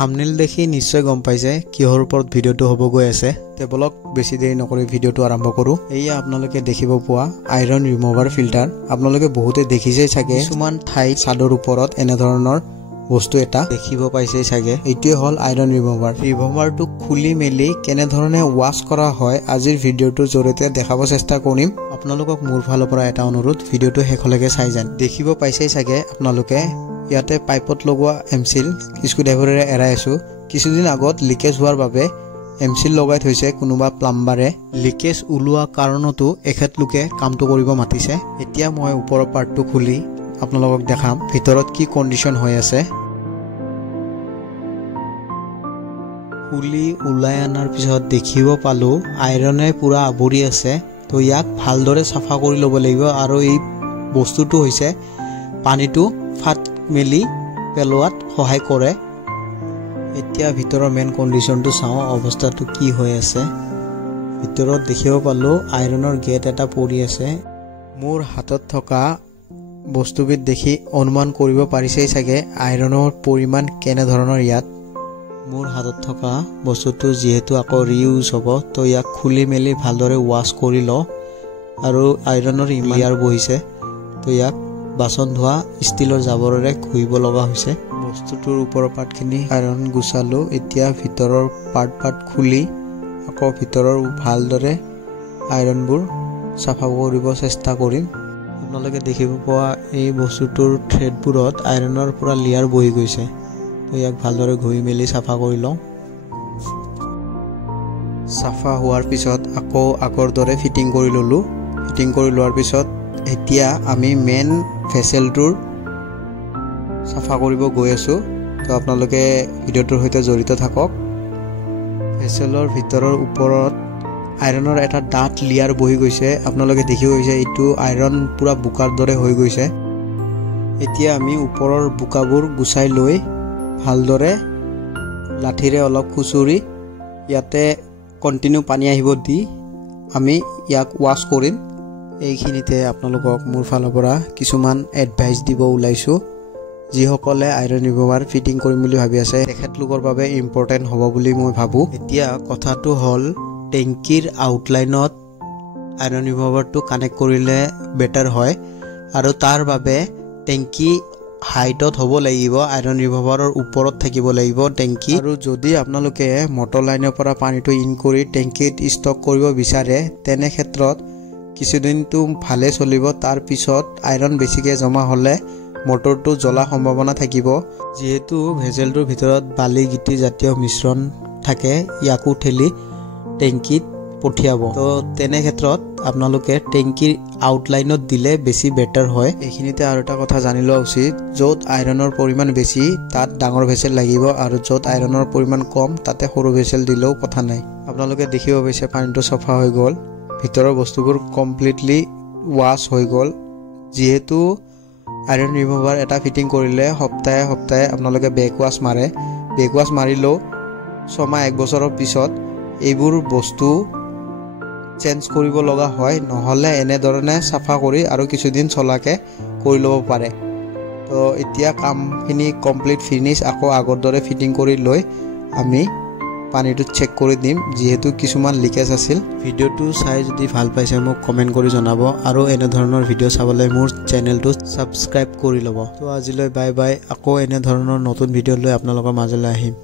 thumbnail দেখি নিশ্চয় গম পাইছে কিহৰ ওপৰত ভিডিওটো হ'ব গৈ আছে তেবলক বেছি দেৰি নকৰি ভিডিওটো আৰম্ভ কৰো এইয়া আপোনালোকে দেখিব পোৱা আইৰন ৰিমুভাৰ ফিল্টাৰ আপোনালোকে বহুতে দেখিছে চাগে কিছুমান ঠাই ছাদৰ ওপৰত এনে ধৰণৰ বস্তু এটা দেখিব পাইছে চাগে এইটোৱে হল আইৰন ৰিমুভাৰটো খুলি মেলি কেনে ধৰণে ওয়াশ কৰা হয় আজিৰ ভিডিওটোৰ জৰিয়তে দেখাব চেষ্টা কৰিম আপোনালোকক মোৰ ফালৰ পৰা এটা অনুৰোধ ভিডিওটো শেষলৈকে চাই যান দেখিব পাইছে চাগে আপোনালোকে ইয়াতে পাইপত লগোৱা এমসিল স্ক্ৰুড্ৰাইভাৰেৰে এৰাই আছো কিছুদিন আগত লিকেজ হোৱাৰ বাবে এমসিল লগাই থৈছে কোনোবা প্লাম্বাৰে লিকেজ উলোৱা কাৰণটো এখেতলোকে কামটো কৰিব মাতিছে এতিয়া মই ওপৰৰ পাৰ্টটো খুলি আপোনালোকক দেখাম ভিতৰত কি কন্ডিশন হৈ আছে খুলি উলাই আনাৰ পিছত দেখিব পালো আইৰনে পুৰা আবৰি আছে তো ইয়াক ভালদৰে সাফা কৰি ল'ব লাগিব আৰু এই বস্তুটো হৈছে পানীটো ফাট মেলি পেলোৱাত সহায় কৰে এতিয়া ভিতৰৰ মেন কন্ডিশনটো চাও অৱস্থাটো কি হৈ আছে ভিতৰত দেখিব পালো আইৰনৰ গেট এটা পৰি আছে মোৰ হাতত থকা বস্তুবিধ দেখি অনুমান কৰিব পাৰিছে চাগে আইৰনৰ পৰিমাণ কেনে ধৰণৰ ইয়াত মোৰ হাতত থকা বস্তুটো যেহেতু আকৌ ৰিউজ হ'ব তো ইয়াক খুলি মেলি ভালদৰে ওয়াশ কৰি ল আৰু আইৰনৰ ইমাৰ বহিছে তো ইয়াক বাসন ধোৱা ষ্টিলৰ জাবৰেৰে ঘুইব লগা হৈছে বস্তুটোৰ ওপৰৰ পাৰ্টখিনি আইৰন গুছালো এতিয়া ভিতৰৰ পাৰ্ট খুলি আকৌ ভিতৰৰ ভালদৰে আইৰনবোৰ সাফা কৰিব চেষ্টা কৰিম আপোনালোকে দেখিব পোৱা এই বস্তুটোৰ থ্ৰেডবোৰত আইৰনৰ পুৰা লেয়াৰ বহি গৈছে তো ইয়াক ভালদৰে ঘুই মেলি সাফা কৰি লওঁ সাফা হোৱাৰ পিছত আকৌ আগৰ দৰে ফিটিং কৰি ললো ফিটিং কৰি লোৱাৰ পিছত এতিয়া আমি মেন ফেচেলটোৰ সাফা কৰিব গৈ আছো তো আপোনালোকে ভিডিওটোৰ সৈতে জড়িত থাকক ফেচেলৰ ভিতৰৰ ওপৰত আইৰনৰ এটা ডাট লেয়াৰ বহি গৈছে আপোনালোকে দেখি গৈছে এইটো আইৰন পুৰা বুকাৰ দৰে হৈ গৈছে এতিয়া আমি ওপৰৰ বুকাবোৰ গুছাই লৈ ভালদৰে লাঠিৰে অলপ খুচুৰি ইয়াতে কন্টিনিউ পানী আহিব দি আমি ইয়াক ওয়াশ কৰিম এইখিনিতে আপোনালোকক মোৰ ফালৰ পৰা কিছুমান এডভাইস দিব ওলাইছো যিসকলে আইৰন ৰিমুভাৰ ফিটিং কৰিম বুলি ভাবি আছে তেখেতলোকৰ বাবে ইম্পৰ্টেন্ট হ'ব বুলি মই ভাবো এতিয়া কথাটো হল টেংকিৰ আউটলাইনত আইৰন ৰিমুভাৰটো কানেক্ট কৰিলে বেটাৰ হয় আৰু তাৰ বাবে টেংকি হাইটত হ'ব লাগিব আইৰন ৰিমুভাৰৰ ওপৰত থাকিব লাগিব টেংকি আৰু যদি আপোনালোকে মটৰ লাইনৰ পৰা পানীটো ইন কৰি টেংকিত ষ্টক কৰিব বিচাৰে তেনে ক্ষেত্ৰত কিছুদিনটো ভালে চলিব তাৰ পিছত আইৰন বেছিকে জমা হলে মটৰটো জ্বলা সম্ভাৱনা থাকিব যেহেতু ভেজেলটোৰ ভিতৰত বালি গিটি জাতীয় মিশ্ৰণ থাকে ইয়াকো ঠেলি টেংকিত পঠিয়াব তো তেনে ক্ষেত্ৰত আপোনালোকে টেংকিৰ আউটলাইনত দিলে বেছি বেটাৰ হয় এইখিনিতে আৰু এটা কথা জানি লোৱা উচিত য'ত আইৰনৰ পৰিমাণ বেছি তাত ডাঙৰ ভেসেল লাগিব আৰু য'ত আইৰনৰ পৰিমাণ কম তাতে সৰু ভেসেল দিলেও কথা নাই আপোনালোকে দেখিব পাইছে পানীটো সফা হৈ গ'ল ভিতৰৰ বস্তুবোৰ কমপ্লিটলি ওয়াশ হৈ গ'ল যেহেতু আইৰন ৰিমুভাৰ এটা ফিটিং কৰিলে সপ্তাহে সপ্তাহে আপোনালোকে বেক ওয়াশ মাৰে বেক ওয়াশ মাৰিলেও 6 মাহ 1 বছৰৰ পিছত এইবোৰ বস্তু চেঞ্জ কৰিব লগা হয় নহলে এনে ধৰণে সাফা কৰি আৰু কিছুদিন চলাকে কৰি ল'ব পাৰে তো এতিয়া কামখিনি কমপ্লিট ফিনিশ আকৌ আগৰ দৰে ফিটিং কৰি লৈ আমি পানীটো চেক কৰি দিম যেহেতু কিছুমান লিকেজ আছিল ভিডিওটো চাই যদি ভাল পাইছে মোক কমেন্ট কৰি জনাব আৰু এনে ধৰণৰ ভিডিও চাবলৈ মোৰ চেনেলটো সাবস্ক্ৰাইব কৰি ল'ব তো আজিলৈ বাই বাই আকৌ এনে ধৰণৰ নতুন ভিডিও লৈ আপোনালোকৰ মাজলৈ আহিম